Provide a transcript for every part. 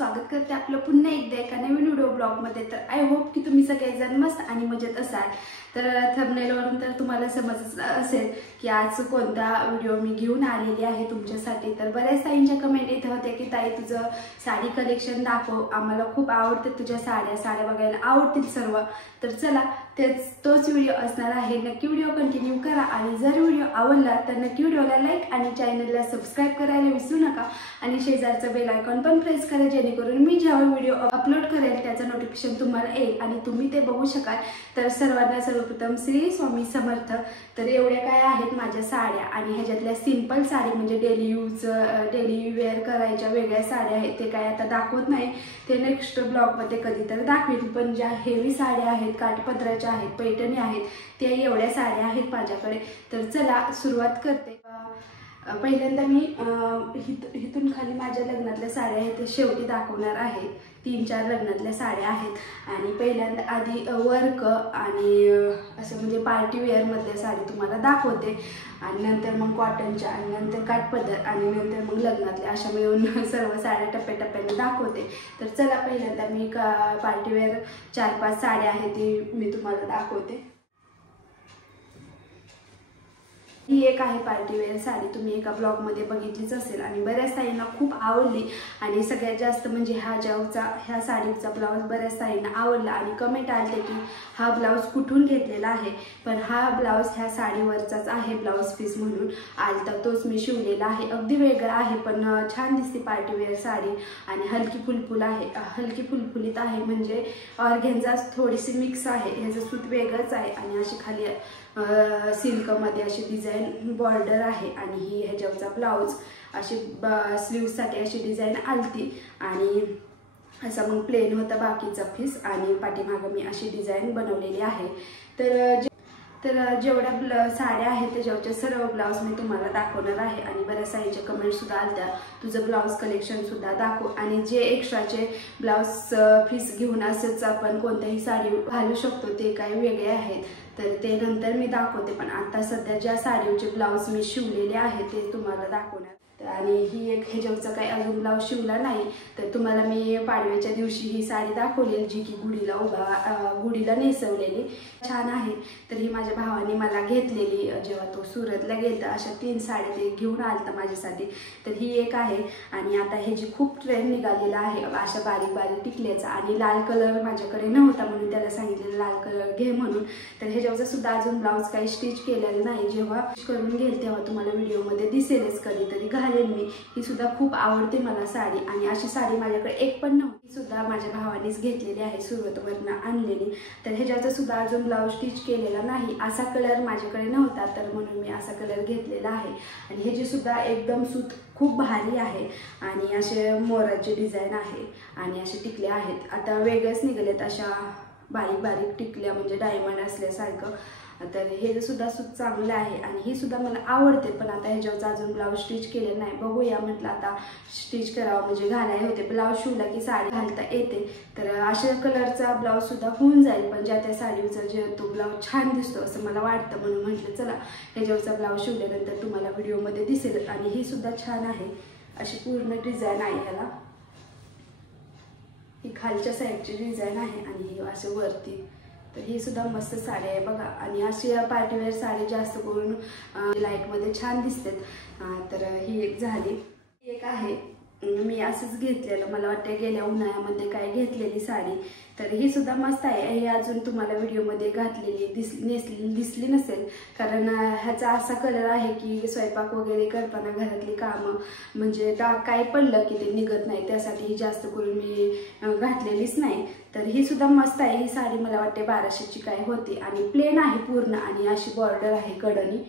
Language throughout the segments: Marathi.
स्वागत करते आपलं पुन्हा एकदा एका नवीन व्हिडिओ ब्लॉगमध्ये। तर आय होप की तुम्ही सगळेजण मस्त आणि मजेत असाल। तर थंबनेलवरून तर तुम्हाला समजलं असेल की आज कोणता व्हिडिओ मी घेऊन आलेली आहे तुमच्यासाठी। तर बऱ्याच ताईंच्या कमेंट येत होत्या की ताई तुझं साडी कलेक्शन दाखव, आम्हाला खूप आवडते तुझ्या साड्या बघायला आवडतील सर्व। तर चला तोच व्हिडिओ असणार आहे, नक्की व्हिडिओ कंटिन्यू करा आणि जर व्हिडिओ आवडला तर नक्की व्हिडिओला लाईक आणि चॅनलला सबस्क्राइब करायला विसरू नका आणि शेजारचं बेल आयकॉन पण प्रेस करा, जेणेकरून मी जेव्हा व्हिडिओ अपलोड करेल त्याचं नोटिफिकेशन तुम्हाला येईल आणि तुम्ही ते बघू शकाल। तर सर्वांना सर्वप्रथम श्री स्वामी समर्थ। तर एवढ्या काय आहेत माझ्या साड्या आणि ह्याच्यातल्या सिंपल साडी म्हणजे डेली वेअर करायच्या वेगळ्या साड्या आहेत, ते काय आता दाखवत नाही, ते नेक्स्ट ब्लॉगमध्ये कधीतरी दाखवेल। पण ज्या हेवी साड्या आहेत, काठपदराच्या आहेत, पैठणी आहेत, त्या एवढ्या साड्या आहेत माझ्याकडे। तर चला सुरुवात करते। पहिल्यांदा मी इथून खाली माझ्या लग्नातल्या साड्या आहेत ते शेवटी दाखवणार आहे। 3-4 लग्नातल्या साड्या आहेत आणि पहिल्यांदा आधी वर्क आणि असं म्हणजे पार्टी वेअर मधल्या साडी तुम्हाला दाखवते आणि नंतर मग कॉटनच्या आणि नंतर काठपदर आणि नंतर मग लग्नातल्या, अशा मिळून सर्व साड्या टप्प्याटप्प्याने दाखवते। तर चला पहिल्यांदा मी पार्टी वेअर 4-5 साड्या आहेत ती मी तुम्हाला दाखवते। ही एक आहे पार्टी वेअर साडी, तुम्ही एका ब्लॉग मध्ये बघितलीच असेल आणि बऱ्याच ताईंना खूप आवडली आणि सगळ्यात जास्त म्हणजे ह्या साडीचा ब्लाउज बऱ्याच ताईंना आवडला आणि कमेंट आले की हा ब्लाउज कुठून घेतलेला आहे। पण हा ब्लाउज ह्या साडीवरचाच आहे, ब्लाउज पीस म्हणून आलता तोच मी शिवलेला आहे। अगदी वेगळा आहे पण छान दिसते पार्टी वेअर साडी आणि हलकी फुलफुलीत आहे, म्हणजे ऑर्गेन्झा थोडीशी मिक्स आहे, ह्याचं सूत वेगळंच आहे आणि अशी खाली सिल्क मध्ये अशी डिझाईन बॉर्डर आहे आणि ही ह्याच्यावरचा ब्लाउज अशी स्लीव्हसाठी अशी डिझाईन आलती आणि असा मग प्लेन होता बाकीचा पीस आणि पाठीमागं मी अशी डिझाईन बनवलेली आहे। तर जेवढ्या साड्या आहेत त्याच्यावरचे सर्व ब्लाउज मी तुम्हाला दाखवणार आहे आणि बऱ्याच साडीचे कमेंट सुद्धा आलत्या तुझं ब्लाउज कलेक्शन सुद्धा दाखव आणि जे एक्स्ट्राचे ब्लाउज पीस घेऊन असंच आपण कोणत्याही साडी घालू शकतो ते काही वेगळे आहेत, तर ते नंतर मी दाखवते। पण आता सध्या ज्या साडीचे ब्लाउज मी शिवलेले आहेत ते तुम्हाला दाखवणार। आणि ही एक ह्याच्यावरचा काही अजून ब्लाउज शिवला नाही, तर तुम्हाला मी पाडव्याच्या दिवशी ही साडी दाखवलेली जी की गुढीला नेसवलेली छान आहे। तर ही माझ्या भावाने मला घेतलेली जेव्हा तो सुरतला गेला, अशा 3 साड्या ते घेऊन आलता माझ्यासाठी। तर ही एक आहे आणि आता हे जी खूप ट्रेंड निघालेला आहे अशा बारीक टिकल्याचा आणि लाल कलर माझ्याकडे नव्हता म्हणून त्याला सांगितलेलं लाल कलर घे म्हणून। तर ह्याच्यावरचा सुद्धा अजून ब्लाउज काही स्टिच केलेलं नाही, जेव्हा करून घेईल तेव्हा तुम्हाला व्हिडिओमध्ये दिसेलच कधीतरी मी। ही सुद्धा खूप आवडते मला साडी आणि अशी साडी माझ्याकडे एक पण नव्हती, सुद्धा माझ्या भावानेच घेतलेली आहे, सुरतवरनं आणलेली। तर ह्याच्याचा सुद्धा अजून ब्लाउज स्टिच केलेला नाही, असा कलर माझ्याकडे नव्हता तर म्हणून मी असा कलर घेतलेला आहे आणि ह्याची सुद्धा एकदम सूत खूप भारी आहे आणि असे मोराची डिझाईन आहे आणि असे टिकले आहेत, आता वेगळेच निघालेत अशा बारीक टिकल्या म्हणजे डायमंड असल्यासारखं। तर हे सुद्धा सूत चांगलं आहे आणि ही सुद्धा मला आवडते, पण आता ह्याच्यावरचा अजून ब्लाउज स्टिच केलेलं नाही, बघूया म्हटलं आता स्टिच करावं म्हणजे घालायला होते। ब्लाउज शिवला की साडी घालता येते, तर अशा कलरचा ब्लाउज सुद्धा होऊन जाईल, पण ज्या त्या साडीवरचा जे तो ब्लाउज छान दिसतो असं मला वाटतं, म्हणून म्हटलं चला ह्याच्यावरचा ब्लाउज शिवल्यानंतर तुम्हाला व्हिडिओमध्ये दिसेल। आणि ही सुद्धा छान आहे, अशी पूर्ण डिझाईन आहे ह्याला, ही खालच्या साईडची डिझाईन आहे आणि ही असं वरती। तर ही सुद्धा मस्त साडी आहे बघा आणि अशी पार्टीवेअर साडी जास्त करून लाईटमध्ये छान दिसतात। तर ही एक झाली, एक आहे मी असंच घेतलेलं, मला वाटतं गेल्या उन्हाळ्यामध्ये काय घेतलेली साडी। तर ही सुद्धा मस्त आहे, हे अजून तुम्हाला व्हिडिओमध्ये घातलेली दिसली नसेल, कारण ह्याचा असा कलर आहे की स्वयंपाक वगैरे करताना घरातली कामं म्हणजे डाग काय पडलं की ते निघत नाही, त्यासाठी ही जास्त करून मी घातलेलीच नाही। तर ही सुद्धा मस्त आहे, ही साडी मला वाटते 1200ची काय होती आणि प्लेन आहे पूर्ण आणि अशी बॉर्डर आहे कडनी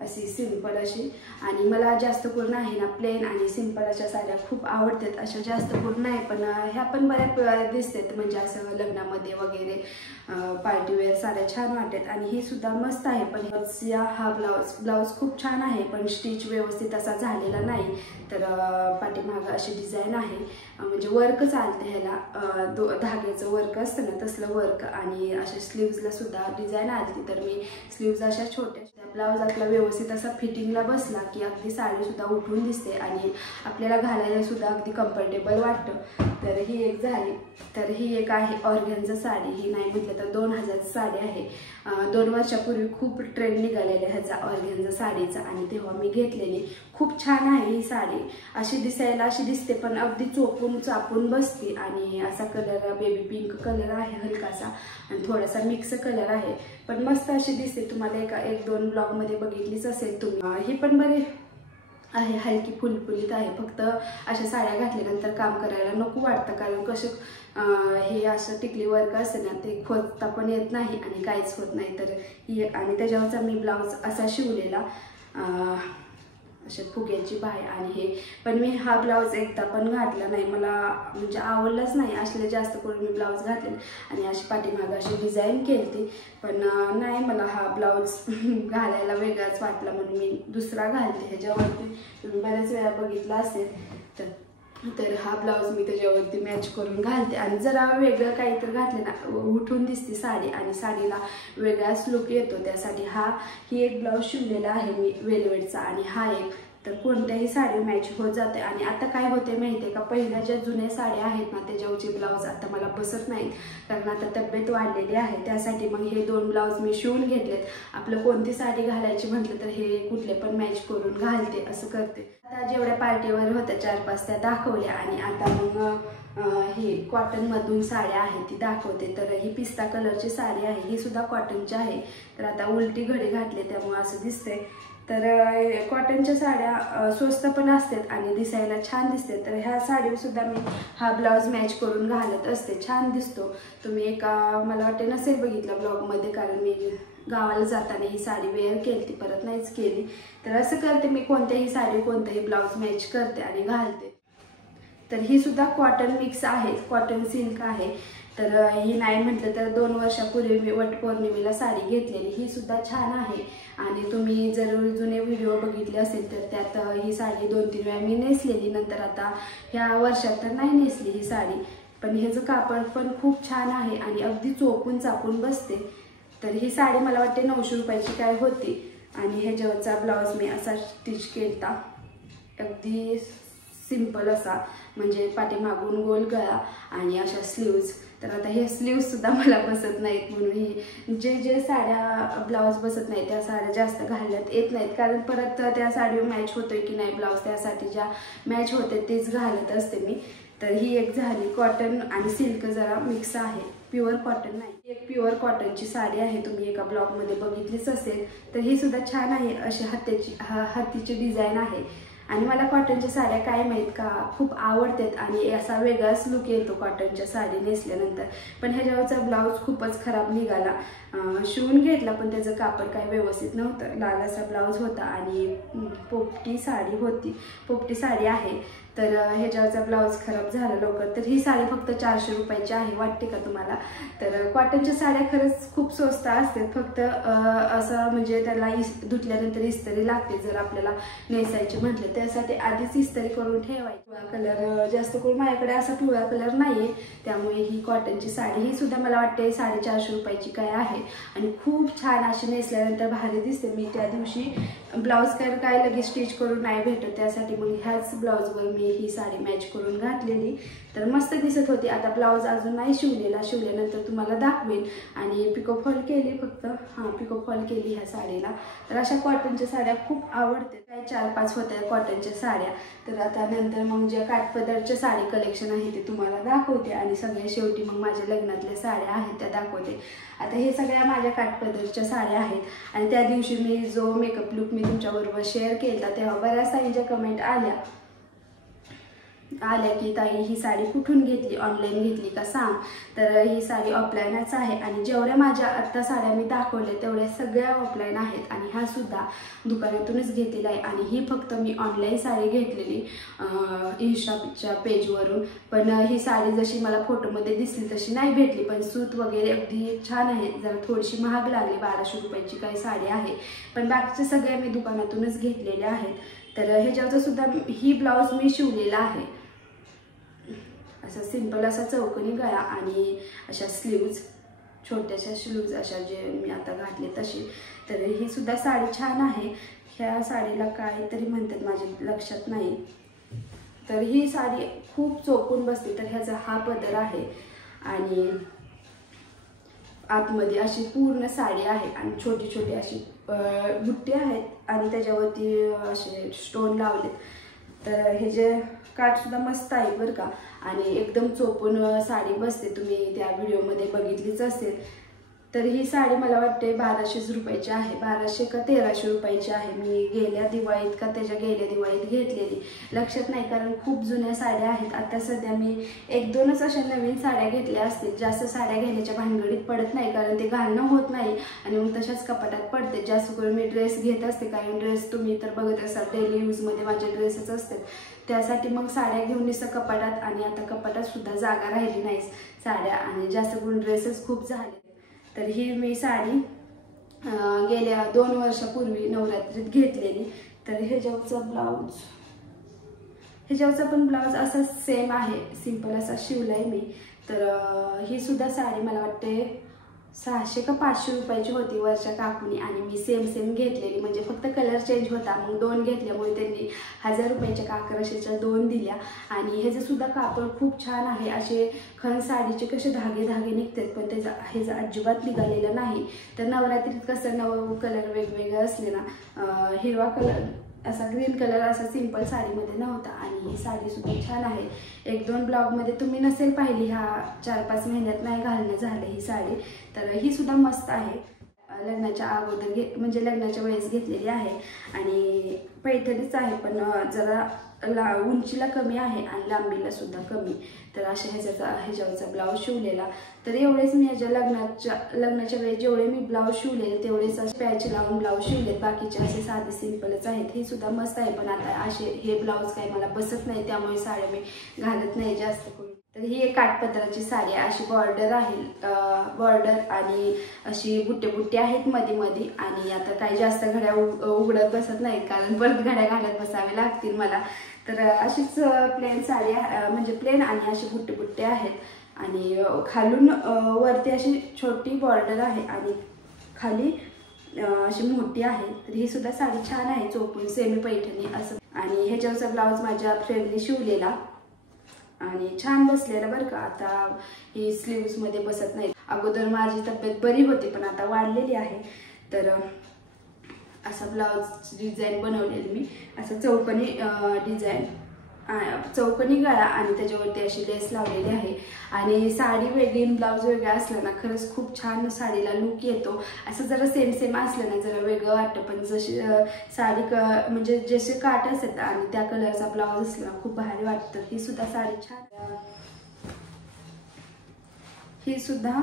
अशी सिंपल अशी, आणि मला जास्त करून आहे ना प्लेन आणि सिंपल अशा साड्या खूप आवडतात, अशा जास्त करून नाही पण ह्या पण बऱ्याच दिसतात म्हणजे असं लग्नामध्ये वगैरे पार्टीवेअर साड्या छान वाटतात आणि ही सुद्धा मस्त आहे। पण हा ब्लाउज खूप छान आहे पण स्टिच व्यवस्थित असा झालेला नाही, तर पाठीमागं अशी डिझाईन आहे म्हणजे वर्क चालते ह्याला, धाग्याचं वर्क असतं ना तसलं वर्क आणि अशा स्लीव्सला सुद्धा डिझाईन आली। तर मी स्लीव्स अशा छोट्या ब्लाउज आपला व्यवस्थित व्यवस्थित असा फिटिंगला बसला की अगदी साडीसुद्धा उठून दिसते आणि आपल्याला घालायला सुद्धा अगदी कम्फर्टेबल वाटतं. तर ही एक झाली. तर ही एक आहे ऑर्गेन्झा साडी. ही नाही म्हटलं तर 2000ची साडी आहे. 2 वर्षापूर्वी खूप ट्रेंड निघालेला ह्याचा ऑर्गेन्झा साडीचा आणि तेव्हा मी घेतलेली. खूप छान आहे ही साडी. अशी दिसायला अशी दिसते पण अगदी चोपून चापून बसते आणि असा कलर बेबी पिंक कलर आहे हलकासा आणि थोडासा मिक्स कलर आहे, पण मस्त अशी दिसते. तुम्हाला एक दोन ब्लॉगमध्ये बघितलीच असेल तुम्ही. ही पण बरी आहे, हलकी फुलफुलीत आहे. फक्त अशा साड्या घातल्यानंतर काम करायला नको वाटतं, कारण कसं हे असं टिकली वर्क असते ना ते खोदता पण येत नाही आणि काहीच होत नाही. तर ही आणि त्याच्यावरचा मी ब्लाऊज असा शिवलेला अशा फुग्याची बाय आणि हे पण मी हा ब्लाऊज एकदा पण घातला नाही, मला म्हणजे आवडलाच नाही. असले जास्त करून मी ब्लाऊज घातले आणि अशी पाठीमागं अशी डिझाईन केली पण नाही मला हा ब्लाऊज घालायला वेगळाच वाटला म्हणून मी दुसरा घालते. ह्याच्यावरती तुम्ही बऱ्याच वेळा बघितला असेल तर हा ब्लाऊज मी त्याच्यावरती मॅच करून घालते आणि जरा वेगळं काहीतरी घातलं ना उठून दिसते साडी आणि साडीला वेगळाच लुक येतो. त्यासाठी ही एक ब्लाऊज शिवलेला आहे मी वेलवेटचा आणि हा एक तर कोणत्याही साडी मॅच होत जाते. आणि आता काय होते माहिती आहे का, पहिल्या ज्या जुन्या साड्या आहेत ना त्याच्यावरचे ब्लाऊज आता मला बसत नाहीत, कारण आता तब्येत वाढलेली आहे. त्यासाठी मग हे 2 ब्लाऊज मी शिवून घेतलेत. आपलं कोणती साडी घालायची म्हटलं तर हे कुठले पण मॅच करून घालते, असं करते. आता जेवढ्या पार्टीवर होत्या 4-5 त्या दाखवल्या आणि आता मग हे कॉटनमधून साड्या आहेत ती दाखवते. तर ही पिस्ता कलरची साडी आहे, ही सुद्धा कॉटनची आहे. तर आता उलटी घडी घातले त्यामुळे असं दिसतंय. तर कॉटनच्या साड्या स्वस्त पण असतात आणि दिसायला छान दिसते. तर ह्या साडीवर सुद्धा मी हा ब्लाऊज मॅच करून घालत असते, छान दिसतो. तुम्ही मला वाटते नसेल बघितलं ब्लॉगमध्ये, कारण मी गावाला जाताना ही साडी वेअर केली ती परत नाहीच केली. तर असं करते मी, कोणत्याही साडी कोणतेही ब्लाऊज मॅच करते आणि घालते. तर ही सुद्धा कॉटन मिक्स आहे, कॉटन सिल्क आहे. तर ही नाही म्हटलं तर 2 वर्षापूर्वी मी वटपौर्णिमेला साडी घेतलेली, ही सुद्धा छान आहे. आणि तुम्ही जर जुने व्हिडिओ बघितले असेल तर त्यात ही साडी 2-3 वेळा मी नेसलेली. नंतर आता ह्या वर्षात तर नाही नेसली ही साडी, पण ह्याचं कापड पण खूप छान आहे आणि अगदी चोपून चापून बसते. तर ही साडी मला वाटते 900 रुपयाची काय होती आणि ह्याच्यावरचा ब्लाऊज मी असा स्टिच केला, अगदी सिंपल असा, म्हणजे पाठीमागून गोल गळा आणि अशा स्लीव्ज. तर आता हे स्लीव्ज सुद्धा मला बसत नाहीत, म्हणून ही जे साड्या ब्लाऊज बसत नाही त्या साड्या जास्त घालण्यात येत नाहीत, कारण परत त्या साडीवर मॅच होतोय की नाही ब्लाऊज, त्यासाठी ज्या मॅच होते तेच घालत असते मी. तर ही एक झाली. कॉटन आणि सिल्क जरा मिक्स आहे, प्युअर कॉटन नाही. एक प्युअर कॉटनची साडी आहे, तुम्ही एका ब्लॉगमध्ये बघितलीच असेल. तर ही सुद्धा छान आहे, अशी हत्तीची डिझाईन आहे. आणि मला कॉटनच्या साड्या काय माहीत का खूप आवडतात आणि असा वेगळाच लुक येतो कॉटनच्या साडी नेसल्यानंतर. पण ह्याच्यावरचा ब्लाऊज खूपच खराब निघाला. शिवून घेतला पण त्याचं कापड काय व्यवस्थित नव्हतं, लाल असा ब्लाऊज होता आणि पोपटी साडी आहे. तर ह्याच्यावरचा ब्लाऊज खराब झाला लवकर. तर ही साडी फक्त 400 रुपयाची आहे, वाटते का तुम्हाला? तर कॉटनच्या साड्या खरंच खूप स्वस्त असतात, फक्त असं म्हणजे त्याला धुतल्यानंतर इस्त्री लागते जर आपल्याला नेसायची म्हटलं, त्यासाठी आधीच इस्त्री करून ठेवायची. पिवळा कलर जास्त करून माझ्याकडे असा पिवळा कलर नाहीये, त्यामुळे ही कॉटनची साडी ही सुद्धा मला वाटते 450 रुपयाची काय आहे आणि खूप छान अशी नेसल्यानंतर भारी दिसते. मी त्या दिवशी ब्लाऊज काय लगेच स्टिच करून नाही भेटत, त्यासाठी मग ह्याच ब्लाऊजवर मी ही साडी मॅच करून घातलेली. तर मस्त दिसत होती. आता ब्लाऊज अजून नाही शिवल्यानंतर तुम्हाला दाखवेन. आणि पिको फॉल केली, फक्त पिको फॉल केली ह्या साडीला. तर अशा कॉटनच्या साड्या खूप आवडते. काय 4-5 होत्या कॉटनच्या साड्या. तर आता नंतर मग जे काठपदरच्या साडी कलेक्शन आहे ते तुम्हाला दाखवते आणि सगळ्या शेवटी मग माझ्या लग्नातल्या साड्या आहेत त्या दाखवते. आता हे सगळ्या माझ्या काठपदरच्या साड्या आहेत. आणि त्या दिवशी मी जो मेकअप लुक मी तुमच्याबरोबर शेअर केला तेव्हा बऱ्याच ताईंच्या कमेंट आल्या की ताई ही साडी कुठून घेतली, ऑनलाईन घेतली का सांग. तर ही साडी ऑफलाईनच आहे आणि जेवढ्या माझ्या आत्ता साड्या मी दाखवल्या तेवढ्या सगळ्या ऑफलाईन आहेत आणि ह्या सुद्धा दुकानातूनच घेतलेला आहे. आणि ही फक्त मी ऑनलाईन साडी घेतलेली इंस्टाच्या पेजवरून. पण ही साडी जशी मला फोटोमध्ये दिसली तशी नाही भेटली, पण सूत वगैरे अगदी छान आहे. जरा थोडीशी महाग लागली, 1200 रुपयाची काही साडी आहे, पण बाकीच्या सगळ्या मी दुकानातूनच घेतलेल्या आहेत. तर ह्याच्यावरचा सुद्धा ही ब्लाऊज मी शिवलेला आहे, असा सिंपल असा चौकोनी गळा आणि अशा स्लीव्ज, छोट्याशा स्लीव्ज अशा जे मी आता घातले तशी. तर ही सुद्धा साडी छान आहे. ह्या साडीला काहीतरी म्हणतात माझ्या लक्षात नाही. तर ही साडी खूप चोपून बसते. तर ह्याचा हा पदर आहे आणि आतमध्ये अशी पूर्ण साडी आहे आणि छोटी छोटी अशी बुट्टी आहेत आणि त्याच्यावरती असे स्टोन लावले. तर हे जे काठसुद्धा मस्त आहे बरं का आणि एकदम चोपून साडी बसते. तुम्ही त्या व्हिडिओमध्ये बघितलीच असेल. तर ही साडी मला वाटते 1200 रुपयाची आहे. 1200 का 1300 रुपयाची आहे. मी गेल्या दिवाळीत का त्याच्या गेल्या दिवाळीत घेतलेली लक्षात नाही, कारण खूप जुन्या साड्या आहेत. आता सध्या मी 1-2च अशा नवीन साड्या घेतल्या असतील. जास्त साड्या घेण्याच्या भानगडीत पडत नाही, कारण ते घालणं होत नाही आणि मग तशाच कपाटात पडते. जास्त करून मी ड्रेस घेत असते, कारण ड्रेस तुम्ही तर बघत असाल डेली यूजमध्ये माझे ड्रेसच असतात. त्यासाठी मग साड्या घेऊन निसं कपाटात, आणि आता कपाटात सुद्धा जागा राहिली नाही साड्या, आणि जास्त करून ड्रेसेस खूप झाले. तर ही मी साडी गेल्या 2 वर्षापूर्वी नवरात्रीत घेतलेली. तर ह्याच्यावरचा पण ब्लाऊज असा सेम आहे, सिंपल असा शिवलाय मी. तर ही सुद्धा साडी मला वाटते 600 का 500 रुपयाची होती वरच्या काकूनी, आणि मी सेम घेतलेली. म्हणजे फक्त कलर चेंज होता, मग 2 घेतल्यामुळे त्यांनी 1000 रुपयाच्या का 1100च्या 2 दिल्या. आणि ह्याचं सुद्धा कापड खूप छान आहे. असे खण साडीचे कसे धागे निघतात, पण ह्याचं अजिबात निघालेलं नाही. तर नवरात्रीत कसं नवं कलर वेगवेगळे असले ना, हिरवा कलर असा ग्रीन कलर असा सिंपल साडीमध्ये नव्हता. आणि ही साडी सुद्धा छान आहे. 1-2 ब्लॉगमध्ये तुम्ही नसेल पाहिली, ह्या 4-5 महिन्यात नाही घालणं झालं ही साडी. तर ही सुद्धा मस्त आहे. लग्नाच्या अगोदर म्हणजे लग्नाच्या वेळेस घेतलेली आहे आणि पैठणीच आहे, पण जरा उंचीला कमी आहे आणि लांबीला सुद्धा कमी. तर अशा ह्याच्यावरचा ब्लाऊज शिवलेला. तर एवढेच मी ह्याच्या लग्नाच्या वेळेस जेवढे मी ब्लाऊज शिवलेले तेवढेच असे पॅच लावून ब्लाऊज शिवलेत. बाकीचे असे साधे सिंपलच आहेत. ही सुद्धा मस्त आहे, पण आता असे हे ब्लाऊज काही मला बसत नाही, त्यामुळे साड्या मी घालत नाही जास्त करून. तर ही एक काठपदराची साडी आहे. अशी बॉर्डर आहे, बॉर्डर आणि अशी बुट्टे आहेत मध्ये. आणि आता काही जास्त घड्या उघडत बसत नाहीत, कारण परत घड्या घालत बसावे लागतील मला. तर अशीच प्लेन साडी म्हणजे प्लेन आणि अशी बुट्टे आहेत. आणि खालून वरती अशी छोटी बॉर्डर आहे आणि खाली अशी मोठी आहे. तर ही सुद्धा साडी छान आहे, चोपून सेमी पैठणी असं. आणि ह्याच्यावरचा ब्लाऊज माझ्या फ्रेंडने शिवलेला आणि छान बसलेला बरं का. आता ही स्लीव्समध्ये बसत नाही. अगोदर माझी तब्येत बरी होती, पण आता वाढलेली आहे. तर असा ब्लाऊज डिझाईन बनवलेली मी, असं चौकोनी डिझाईन, चौकोनी गळा आणि त्याच्यावरती अशी लेस लावलेली आहे. आणि साडी वेगळी ब्लाऊज वेगळा असलं ना, खरंच खूप छान साडीला लुक येतो. असं जरा सेम असलं ना जरा वेगळं वाटतं, पण जशी साडी म्हणजे जसे काठ असतात आणि त्या कलरचा ब्लाऊज असला ना खूप भारी वाटतं. ही सुद्धा साडी छान. ही सुद्धा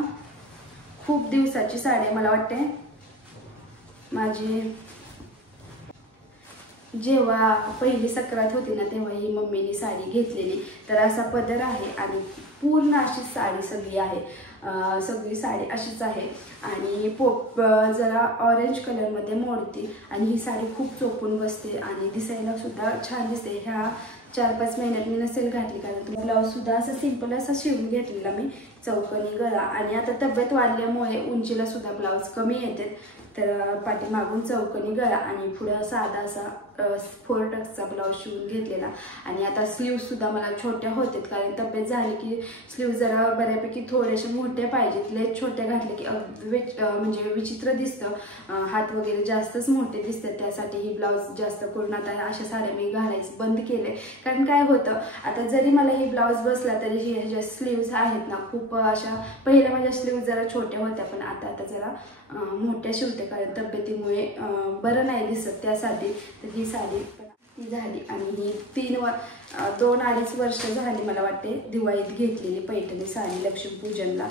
खूप दिवसाची साडी मला वाटते. माझी जेव्हा पहिली सक्रात होती ना, तेव्हा ही मम्मीने साडी घेतलेली. तर असा पदर आहे आणि पूर्ण अशी साडी सगळी आहे. सगळी साडी अशीच आहे आणि पोप जरा ऑरेंज कलरमध्ये मोडती. आणि ही साडी खूप चोपून बसते आणि दिसायला सुद्धा छान दिसते. ह्या 4-5 महिन्यात मी नसेल घातली, कारण तो ब्लाऊज सुद्धा असा सिंपल असा शिवून घेतलेला मी, चौकोनी गळा. आणि आता तब्येत वाढल्यामुळे उंचीला सुद्धा ब्लाऊज कमी येते. तर पाठीमागून चौकोनी गळा आणि पुढं साधा असा 4 टक्सचा ब्लाऊज शिवून घेतलेला. आणि आता स्लीव्ह सुद्धा मला छोट्या होतात, कारण तब्येत झाली की स्लीव्ह जरा बऱ्यापैकी थोडेसे मोठे पाहिजेत. लय छोट्या घातले की म्हणजे विचित्र दिसतं, हात वगैरे जास्तच मोठे दिसतात. त्यासाठी ही ब्लाऊज जास्त करून आता अशा साड्या मी घालायचं बंद केले. कारण काय होतं, आता जरी मला ही ब्लाऊज बसला तरी ही ज्या स्लीव्ज आहेत ना, खूप अशा पहिल्या माझ्या स्लीव्ह जरा छोट्या होत्या, पण आता जरा मोठ्या शिवते, कारण तब्येतीमुळे बरं नाही दिसत त्यासाठी. तर ही साडी झाली. आणि ही 2-2.5 वर्ष झाली मला वाटते दिवाळीत घेतलेली पैठणी साडी लक्ष्मीपूजनला.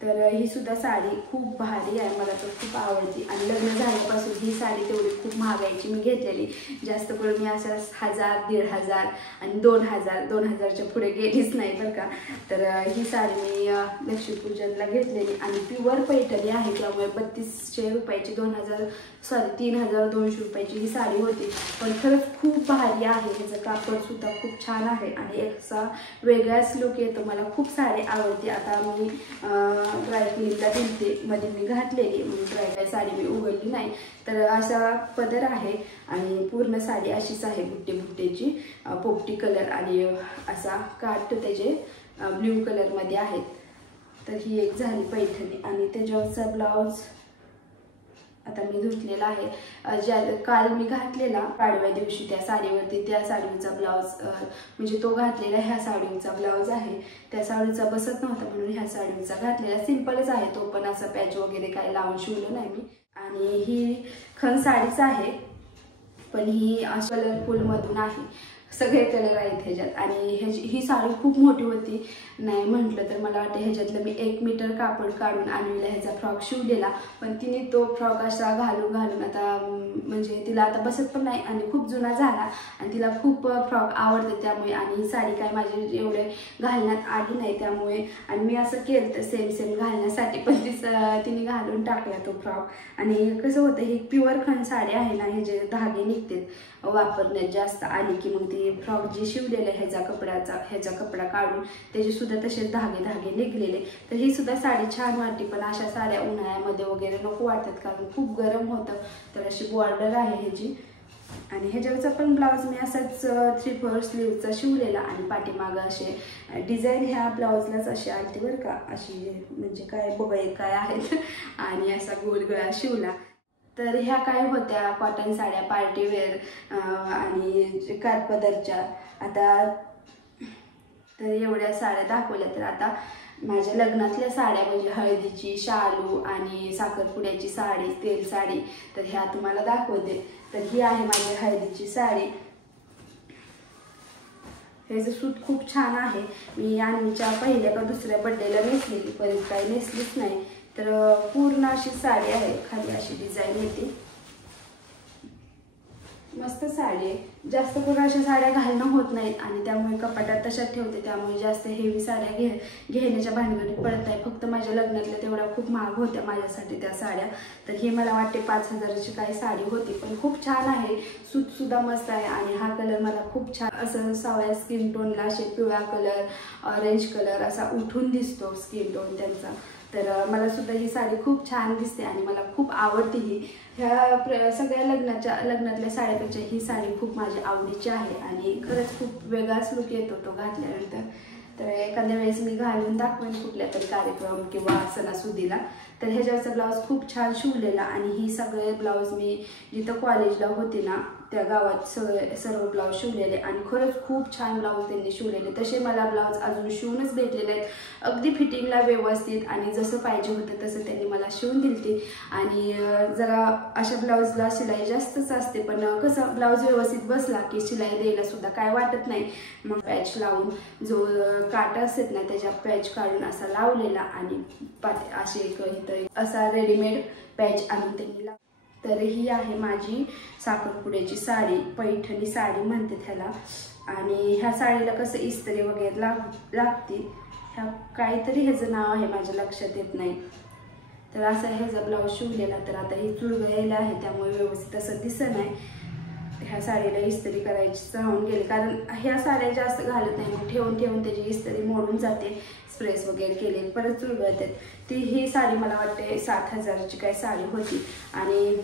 तर ही सुद्धा साडी खूप भारी आहे, मला तर खूप आवडती. आणि लग्न झाल्यापासून ही साडी तेवढी खूप महागाईची मी घेतलेली. जास्त करून मी असं 1000, 1500 आणि 2000च्या पुढे गेलीच नाही बरं का. तर ही साडी मी लक्ष्मीपूजनला घेतलेली आणि प्युअर पैठणी आहे, त्यामुळे 3200 रुपयाची 3200 रुपयाची ही साडी होती. पण खरंच खूप भारी आहे. ह्याचं कापडसुद्धा खूप छान आहे आणि असा वेगळाच लुक येतो. मला खूप साडी आवडते. आता मी ड्राय क्लीनला दिलते मध्ये मी घातलेली, म्हणून ड्राय साडी मी उघडली नाही. तर असा पदर आहे आणि पूर्ण साडी अशीच आहे, बुट्टे बुट्टेची पोपटी कलर आणि असा काठ त्याचे ब्ल्यू कलरमध्ये आहेत. तर ही एक झाली पैठणी आणि त्याच्यावरचा ब्लाऊज आता मी धुतलेला आहे. ज्या काल मी घातलेला पाडव्या दिवशी त्या साडीवरती, त्या साडीचा ब्लाऊज म्हणजे तो घातलेला ह्या साडीचा ब्लाऊज आहे. त्या साडीचा बसत नव्हता म्हणून ह्या साडीचा घातलेला, सिंपलच आहे तो पण, असं पॅच वगैरे काही लावून शिवलं नाही मी. आणि ही खण साडीच आहे पण ही कलरफुलमधून आहे, सगळे कलर आहेत ह्याच्यात. आणि ही साडी खूप मोठी होती, नाही म्हटलं तर मला वाटतं ह्याच्यातलं मी 1 मीटर कापड काढून आणलेला ह्याचा फ्रॉक शिवलेला. पण तिने तो फ्रॉक असा घालून आता म्हणजे तिला आता बसत पण नाही आणि खूप जुना झाला आणि तिला खूप फ्रॉक आवडते त्यामुळे. आणि ही साडी काय माझी एवढे घालण्यात आली नाही त्यामुळे, आणि मी असं केलं तर सेम घालण्यासाठी, पण तिने घालून टाकला तो फ्रॉक. आणि कसं होतं, ही प्युअर खण साडी आहे ना, हे जे धागे निघते वापरण्यात जास्त आली की मग ती फ्रॉक जी शिवलेलं आहे ह्याचा कपडा काढून त्याचे सुद्धा तसेच धागे निघलेले. तर ही सुद्धा साडी छान वाटते. पण अशा साड्या उन्हाळ्यामध्ये वगैरे नको वाटतात कारण खूप गरम होतं. तर अशी बॉर्डर आहे ह्याची. आणि ह्याच्यावरचा पण ब्लाऊज मी असाच 3/4 स्लीवचा शिवलेला आणि पाठीमागं असे डिझाईन ह्या ब्लाऊजलाच अशी आलती बरं का, अशी म्हणजे काय बघा काय आहेत आणि असा गोल गळा शिवला. तर ह्या काय होत्या कॉटन साड्या पार्टीवेअर आणि काठपदरच्या. आता तर एवढ्या साड्या दाखवल्या. तर आता माझ्या लग्नातल्या साड्या म्हणजे हळदीची, शालू आणि साखरपुड्याची साडी, तेल साडी, तर ह्या तुम्हाला दाखवते. तर ही आहे माझी हळदीची साडी. ह्याचं सूत खूप छान आहे. मी आणवीच्या पहिल्या का दुसऱ्या बड्डेला नेसलेली, परत काही नेसलीच नाही. तर पूर्ण अशी साडी आहे, खाली अशी डिझाईन येते, मस्त साडी आहे. जास्त करून अशा साड्या घालणं होत नाहीत आणि त्यामुळे कपाटात तशाच ठेवते, त्यामुळे जास्त हेवी साड्या घेण्याच्या भानगडीत पडत नाही. फक्त माझ्या लग्नातल्या तेवढ्या खूप महाग होत्या माझ्यासाठी त्या साड्या. तर ही मला वाटते 5,000ची काही साडी होती, पण खूप छान आहे. सूत सुद्धा मस्त आहे आणि हा कलर मला खूप छान, असं सावळ्या स्किन टोनला असे पिवळा कलर, ऑरेंज कलर असा उठून दिसतो स्किन टोन त्यांचा. तर मला सुद्धा ही साडी खूप छान दिसते आणि मला खूप आवडते ही. ह्या सगळ्या लग्नातल्या साड्यापेक्षा ही साडी खूप माझ्या आवडीची आहे आणि खरंच खूप वेगळाच लुक येतो तो घातल्यानंतर. तर एखाद्या वेळेस मी घालून दाखवेन कुठल्या तरी कार्यक्रम किंवा सणासुदीला. तर ह्याच्यावरचा ब्लाऊज खूप छान शिवलेला आणि ही सगळे ब्लाऊज मी जिथं कॉलेजला होते ना त्या गावात सर्व ब्लाऊज शिवलेले आणि खरंच खूप छान ब्लाऊज त्यांनी शिवलेले. तसे मला ब्लाऊज अजून शिवूनच भेटलेले आहेत, अगदी फिटिंगला व्यवस्थित आणि जसं पाहिजे होतं तसं त्यांनी मला शिवून दिलते. आणि जरा अशा ब्लाऊजला शिलाई जास्तच असते, पण कसं ब्लाऊज व्यवस्थित बसला की शिलाई द्यायला सुद्धा काय वाटत नाही. मग पॅच लावून जो काटा असत ना त्याच्या पॅच काढून असा लावलेला आणि असे इथं असा रेडीमेड पॅच आणून त्यांनी लावला. तर ही आहे माझी साखरपुड्याची साडी, पैठणी साडी म्हणते त्याला. आणि ह्या साडीला कसं इस्त्री वगैरे लागते, ह्या काहीतरी ह्याचं नाव आहे माझ्या लक्षात येत नाही. तर असा ह्याचा ब्लाऊज शिवलेला. तर आता ही चुळगळलेला आहे त्यामुळे व्यवस्थित असं दिसत नाही. ह्या साडीला इस्त्री करायची राहून गेली कारण ह्या साड्या जास्त घालत नाही, मग ठेवून त्याची इस्त्री मोडून जाते, स्प्रेस वगैरे केले परत चुळगळतात. ही साडी मला वाटते 7,000ची काही साडी होती आणि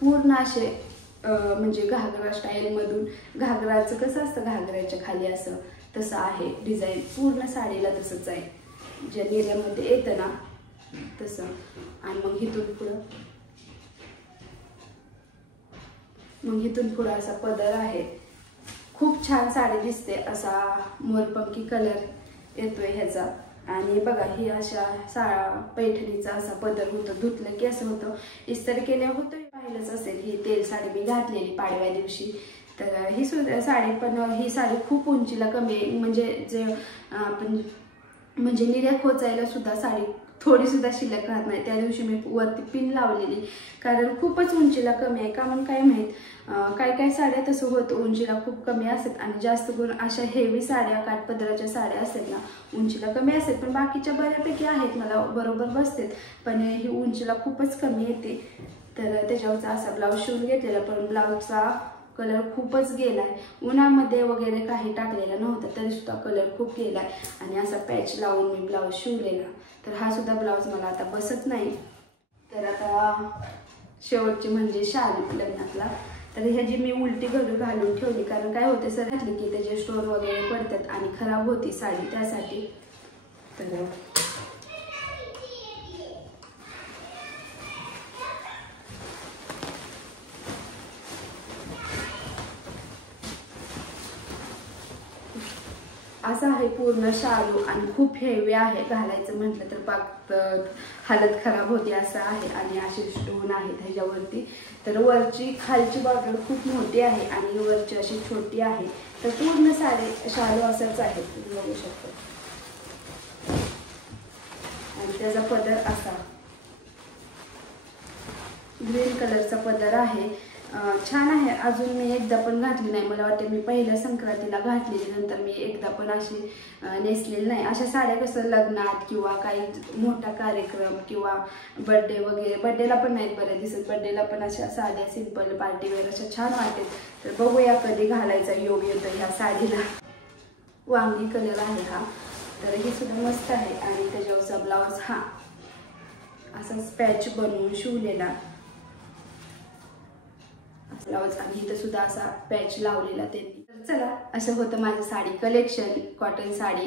पूर्ण असे म्हणजे घागरा स्टाईलमधून, घागराचं कसं असतं घागऱ्याच्या खाली असं तसं आहे डिझाईन, पूर्ण साडीला तसंच आहे ज्या निर्यामध्ये येतं ना तसं. आणि मग इथून पुढं असा पदर आहे, खूप छान साडी दिसते. असा मोरपंखी कलर येतोय ह्याचा. आणि बघा ही अशा पैठणीचा असा पदर होतो, धुतलं की असं होतं, इस्त्री केल्या होतं, पाहिलंच असेल. ही तेल साडी मी घातलेली पाडव्या दिवशी. तर ही साडी पण ही साडी खूप उंचीला कमी आहे, म्हणजे जे आपण म्हणजे निर्या खोचायला सुद्धा साडी थोडी सुद्धा शिल्लक राहत नाही. त्या दिवशी मी वरती पिन लावलेली कारण खूपच उंचीला कमी आहे का म्हणून काय माहीत. काय साड्या तसं होतं, उंचीला खूप कमी असतात आणि जास्त करून अशा हेवी साड्या काठपदराच्या साड्या असतात ना उंचीला कमी असतात, पण बाकीच्या बऱ्यापैकी आहेत मला बरोबर बसतात, पण ही उंचीला खूपच कमी येते. तर त्याच्यावरचा असा ब्लाऊज शिवून घेतलेला, पण ब्लाऊजचा कलर खूपच गेलाय. उन्हामध्ये वगैरे काही टाकलेलं नव्हतं तरी सुद्धा कलर खूप गेलाय आणि असा पॅच लावून मी ब्लाऊज शिवलेला. तर हा सुद्धा ब्लाऊज मला आता बसत नाही. तर आता शेवटची म्हणजे शालू लग्नातला. तर ह्याची मी उलटी घालून ठेवली कारण काय होते सर घातली की त्याचे स्टोन वगैरे पडतात आणि खराब होती साडी, त्यासाठी. तर असं आहे पूर्ण शालू आणि खूप हेवी आहे. घालायचं म्हटलं तर पाक हालत खराब होते असं आहे आणि असे स्टोन आहेत ह्याच्यावरती. तर वरची खालची बॉर्डर खूप मोठी आहे आणि वरची अशी छोटी आहे. तर पूर्ण साडे शालू असंच आहे, तुम्ही बघू शकता. आणि त्याचा पदर असा ग्रीन कलरचा पदर आहे. छान आहे. अजून मी एकदा पण घातली नाही. मला वाटते मी पहिल्या संक्रांतीला घातलेली, नंतर मी एकदा पण अशी नेसलेली नाही. अशा साड्या कसं लग्नात किंवा काही मोठा कार्यक्रम किंवा बर्थडे वगैरे, बर्थडेला पण नाहीत बऱ्या दिसत. बर्थडेला पण अशा साध्या सिंपल पार्टीवेअर अशा छान वाटेल. तर बघूया कधी घालायचा योग येतो ह्या साडीला. वांगी कलर आहे हा. तर हे सुद्धा मस्त आहे आणि त्याच्यावरचा ब्लाऊज हा असाच पॅच बनवून शिवलेला ब्लाऊज आणि इथं सुद्धा असा पॅच लावलेला त्यांनी. तर चला, असं होतं माझं साडी कलेक्शन. कॉटन साडी,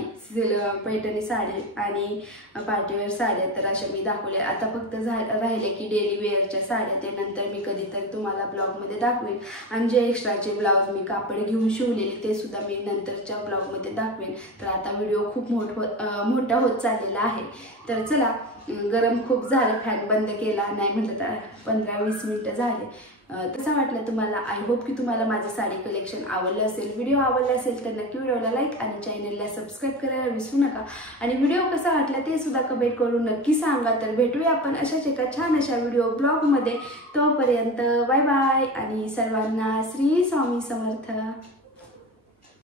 पैठणी साडी आणि पार्टीवेअर साड्या तर अशा मी दाखवल्या. आता फक्त राहिले की डेली वेअरच्या साड्या, ते नंतर मी कधीतरी तुम्हाला ब्लॉगमध्ये दाखवेन. आणि जे एक्स्ट्राचे ब्लाऊज मी कापड घेऊन शिवलेले ते सुद्धा मी नंतरच्या ब्लॉगमध्ये दाखवेन. तर आता व्हिडिओ खूप मोठा होत चाललेला आहे. तर चला, गरम खूप झालं, फॅन बंद केला नाही म्हटलं तर 15-20 मिनिटं झाले. कसं वाटलं तुम्हाला? आय होप की तुम्हाला माझं साडी कलेक्शन आवडलं असेल. व्हिडिओ आवडला असेल तर नक्की व्हिडिओला लाईक आणि चॅनलला सबस्क्राईब करायला विसरू नका. आणि व्हिडिओ कसा वाटला ते सुद्धा कमेंट करून नक्की सांगा. तर भेटूया आपण अशाच एका छान अशा व्हिडिओ ब्लॉगमध्ये. तोपर्यंत बाय बाय आणि सर्वांना श्री स्वामी समर्थ.